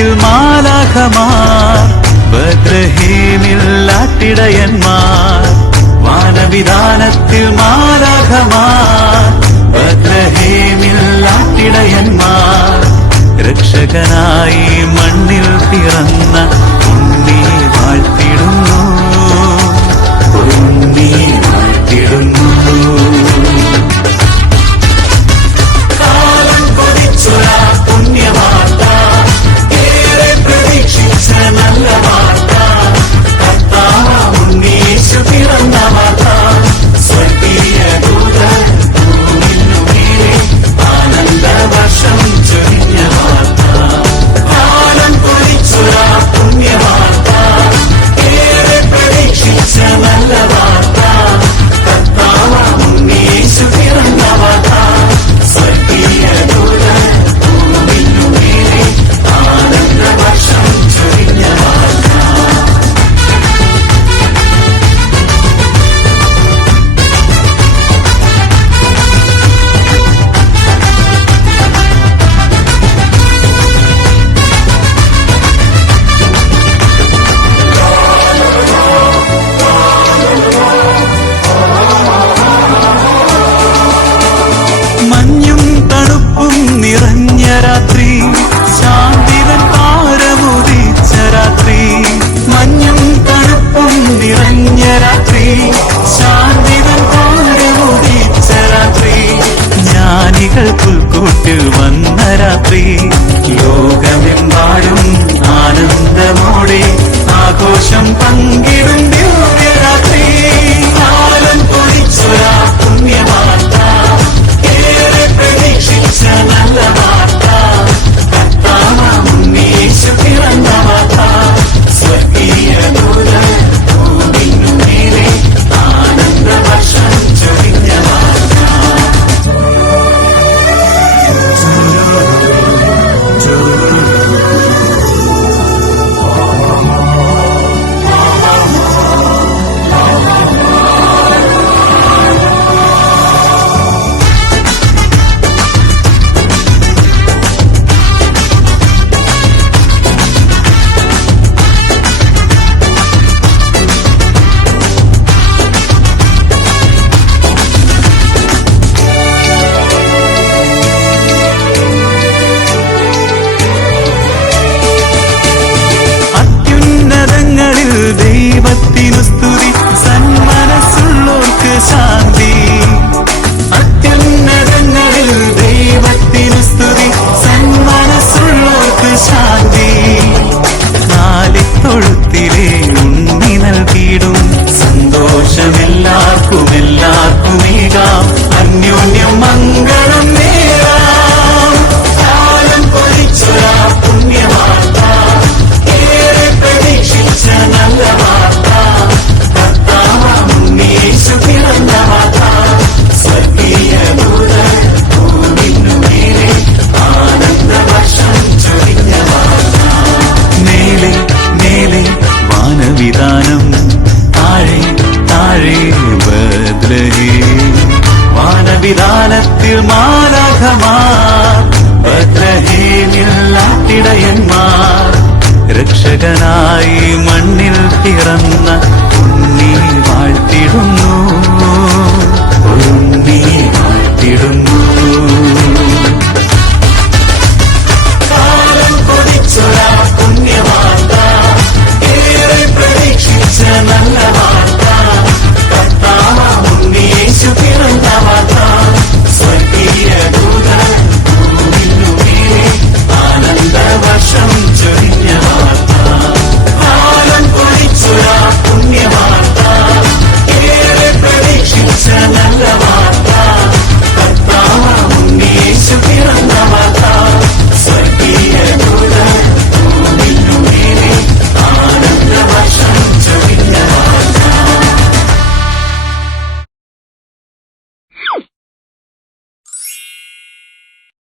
വാനവിധാനത്തിൽ മാലാഖമാർ, ബത്ലഹേമിൽ ആട്ടിടയന്മാർ. വാനവിധാനത്തിൽ മാലാഖമാർ, ബത്ലഹേമിൽ ആട്ടിടയന്മാർ. രക്ഷകനായി മണ്ണിൽ പിറന്ന ഉണ്ണിയെ വാഴ്ത്തിടുന്നു, ഉണ്ണിയെ വാഴ്ത്തിടുന്നു. കാലം കൊതിച്ചൊരാ പുണ്യവാർത്ത, ഏറെ പ്രതീക്ഷിച്ച നല്ല വാർത്ത. കർത്താവ് ഉണ്ണീശു പിറന്ന വാർത്ത, സ്വർഗീയ ദൂതർ ഭൂമിയിലുമേറെ ആനന്ദവർഷം ചൊരിഞ്ഞ വാർത്ത. കാലം കൊതിച്ചൊരാ പുണ്യവാർത്ത, ഏറെ പ്രതീക്ഷിച്ച നല്ല വാർത്ത. കർത്താവ് ഉണ്ണീശു പിറന്ന വാർത്ത, സ്വർഗീയ ദൂതർ ഭൂമിയിലുമേറെ ആനന്ദവർഷം ചൊരിഞ്ഞ വാർത്ത. മഞ്ഞും തണുപ്പും നിറഞ്ഞ രാത്രി, ശാന്തിവൻ താരമുദിച്ച രാത്രി. മഞ്ഞും തണുപ്പും നിറഞ്ഞ രാത്രി, ശാന്തിവൻ താരമുദിച്ച രാത്രി. ജ്ഞാനികൾ പുൽക്കൂട്ടിൽ വന്ന രാത്രി, ലോകമെമ്പാടും ആനന്ദമോടെ ആഘോഷം പങ്കിടും ദിവ്യരാത്രി. കാലം കൊതിച്ചൊരാ പുണ്യവാർത്ത, ഏറെ പ്രതീക്ഷിച്ച നല്ല വാർത്ത. കർത്താവ് ഉണ്ണീശു പിറന്ന വാർത്ത, സ്വർഗീയ ദൂതർ ഭൂമിയിലുമേറെ ആനന്ദവർഷം ചൊരിഞ്ഞ വാർത്ത. ദൈവത്തിനു സ്തുതി, സന്മനസ്സുള്ളോർക്ക് ശാന്തി. അത്യുന്നതങ്ങളിൽ ദൈവത്തിനു സ്തുതി, സന്മനസ്സുള്ളോർക്ക് ശാന്തി. കാലിത്തൊഴുത്തിലെ ഉണ്ണി നൽകിയിടും സന്തോഷമെല്ലാവർക്കും എല്ലാവർക്കുമേകാം, അന്യോന്യം മംഗളം നേരാം. കാലം കൊതിച്ചൊരാ പുണ്യവാർത്ത, ഏറെ പ്രതീക്ഷിച്ച നല്ല വാർത്ത. കർത്താവ് ഉണ്ണീശു പിറന്ന വാർത്ത, സ്വർഗീയ ദൂതർ ഭൂമിയിലുമേറെ ആനന്ദവർഷം ചൊരിഞ്ഞ വാർത്ത. മേലെ മേലെ വാനവിധാനം, താഴെ താഴെ ബത്ലഹേം. വാനവിധാനത്തിൽ മാലാഖമാർ, ബത്ലഹേമിൽ ആട്ടിടയന്മാർ. രക്ഷകനായി മണ്ണിൽ പിറന്ന ഉണ്ണി വാഴ്ത്തിടുന്നു,